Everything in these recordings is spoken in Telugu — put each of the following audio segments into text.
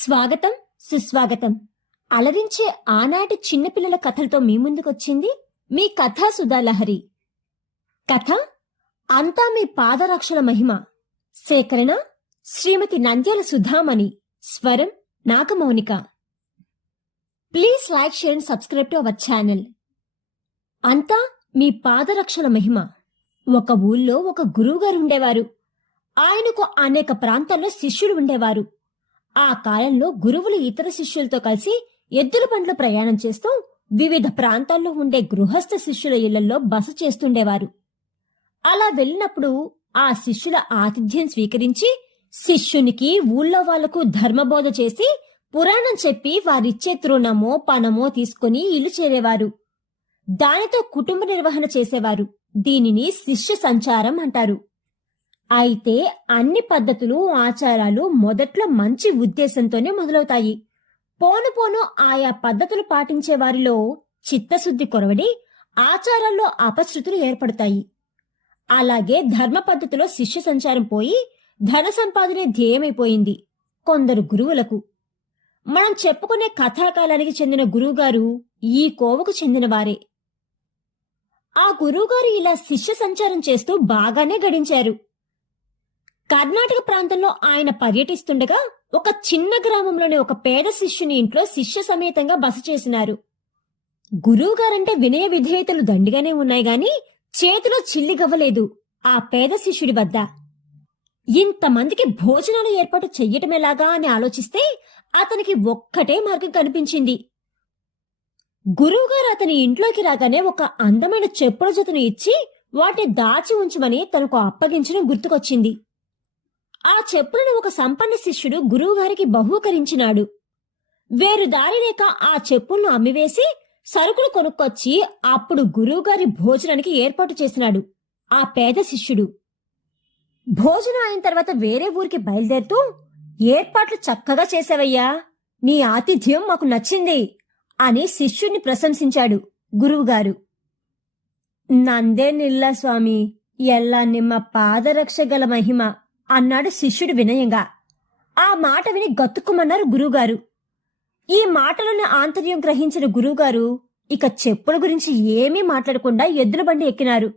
స్వాగతం సుస్వాగతం. అలరించే ఆనాటి చిన్నపిల్లల కథలతో మీ ముందుకొచ్చింది మీ కథా సుధాలహరి. కథ అంతా మీ పాదరక్షల మహిమ. సేకరణ శ్రీమతి నంద్యాల సుధామణి. స్వరం Nagamounika. Please like, share and subscribe to our channel. అంతా మీ పాదరక్షల మహిమ. ఒక ఊళ్ళో ఒక గురువుగారు ఉండేవారు. ఆయనకు అనేక ప్రాంతాల్లో శిష్యులు ఉండేవారు. ఆ కాలంలో గురువులు ఇతర శిష్యులతో కలిసి ఎద్దుల బండ్లో ప్రయాణం చేస్తూ వివిధ ప్రాంతాల్లో ఉండే గృహస్థ శిష్యుల ఇళ్లలో బస చేస్తుండేవారు. అలా వెళ్ళినప్పుడు ఆ శిష్యుల ఆతిథ్యం స్వీకరించి శిష్యునికి ఊళ్ళో వాళ్లకు ధర్మబోధ చేసి పురాణం చెప్పి వారిచ్చే తృణమో పణమో తీసుకుని ఇల్లు చేరేవారు. దానితో కుటుంబ నిర్వహణ చేసేవారు. దీనిని శిష్య సంచారం అంటారు. అయితే అన్ని పద్ధతులు, ఆచారాలు మొదట్లో మంచి ఉద్దేశంతోనే మొదలవుతాయి. పోను పోను ఆయా పద్ధతులు పాటించే వారిలో చిత్తశుద్ధి కొరవడి ఆచారాల్లో అపశృతులు ఏర్పడతాయి. అలాగే ధర్మ పద్ధతిలో శిష్య సంచారం పోయి ధన సంపాదనే ధ్యేయమైపోయింది కొందరు గురువులకు. మనం చెప్పుకునే కథాకాలానికి చెందిన గురువుగారు ఈ కోవకు చెందినవారే. ఆ గురువుగారు ఇలా శిష్య సంచారం చేస్తూ బాగానే గడించారు. కర్ణాటక ప్రాంతంలో ఆయన పర్యటిస్తుండగా ఒక చిన్న గ్రామంలోని ఒక పేద శిష్యుని ఇంట్లో శిష్య సమేతంగా బస చేసినారు. గురువుగారంటే వినయ విధేయతలు దండిగానే ఉన్నాయి గాని చేతిలో చిల్లిగవ్వలేదు ఆ పేద శిష్యుడి వద్ద. ఇంతమందికి భోజనాలు ఏర్పాటు చెయ్యటమేలాగా అని ఆలోచిస్తే అతనికి ఒక్కటే మార్గం కనిపించింది. గురువుగారు అతని ఇంట్లోకి రాగానే ఒక అందమైన చెప్పుల జతను ఇచ్చి వాటిని దాచి ఉంచమని తనకు అప్పగించడం గుర్తుకొచ్చింది. ఆ చెప్పులను ఒక సంపన్న శిష్యుడు గురువుగారికి బహూకరించినాడు. వేరు దారి లేక ఆ చెప్పులను అమ్మివేసి సరుకులు కొనుక్కొచ్చి అప్పుడు గురువుగారి భోజనానికి ఏర్పాటు చేసినాడు ఆ పేద శిష్యుడు. భోజనం అయిన తర్వాత వేరే ఊరికి బయలుదేరుతూ, ఏర్పాట్లు చక్కగా చేసావయ్యా, నీ ఆతిథ్యం మాకు నచ్చింది అని శిష్యుణ్ణి ప్రశంసించాడు గురువుగారు. నందేనిల్ల స్వామి, ఎల్లా నిమ్మ పాదరక్షగల మహిమ అన్నాడు శిష్యుడు వినయంగా. ఆ మాట విని గతుక్కుమన్నారు గురువుగారు. ఈ మాటలోని ఆంతర్యం గ్రహించిన గురువుగారు ఇక చెప్పుల గురించి ఏమీ మాట్లాడకుండా ఎద్దుల బండి ఎక్కినారు.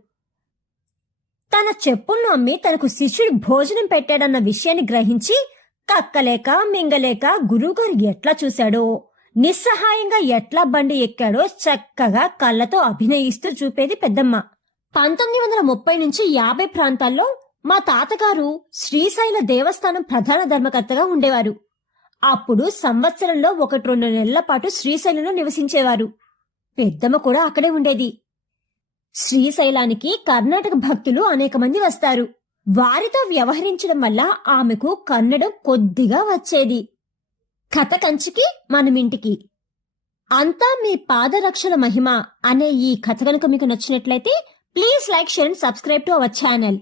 తన చెప్పులను అమ్మి తనకు శిష్యుడి భోజనం పెట్టాడన్న విషయాన్ని గ్రహించి కక్కలేక మింగలేక గురువుగారు ఎట్లా చూశాడో, నిస్సహాయంగా ఎట్లా బండి ఎక్కాడో చక్కగా కళ్ళతో అభినయిస్తూ చూపేది పెద్దమ్మ. 1930 నుంచి 50 ప్రాంతాల్లో మా తాతగారు శ్రీశైల దేవస్థానం ప్రధాన ధర్మకర్తగా ఉండేవారు. అప్పుడు సంవత్సరంలో 1-2 నెలల పాటు శ్రీశైలంలో నివసించేవారు. పెద్దమ్మ కూడా అక్కడే ఉండేది. శ్రీశైలానికి కర్ణాటక భక్తులు అనేక మంది వస్తారు. వారితో వ్యవహరించడం వల్ల ఆమెకు కన్నడం కొద్దిగా వచ్చేది. కథ కంచికి మనమింటికి. అంతా మీ పాదరక్షల మహిమ అనే ఈ కథ కనుక మీకు నచ్చినట్లయితే please like, share and subscribe to our channel.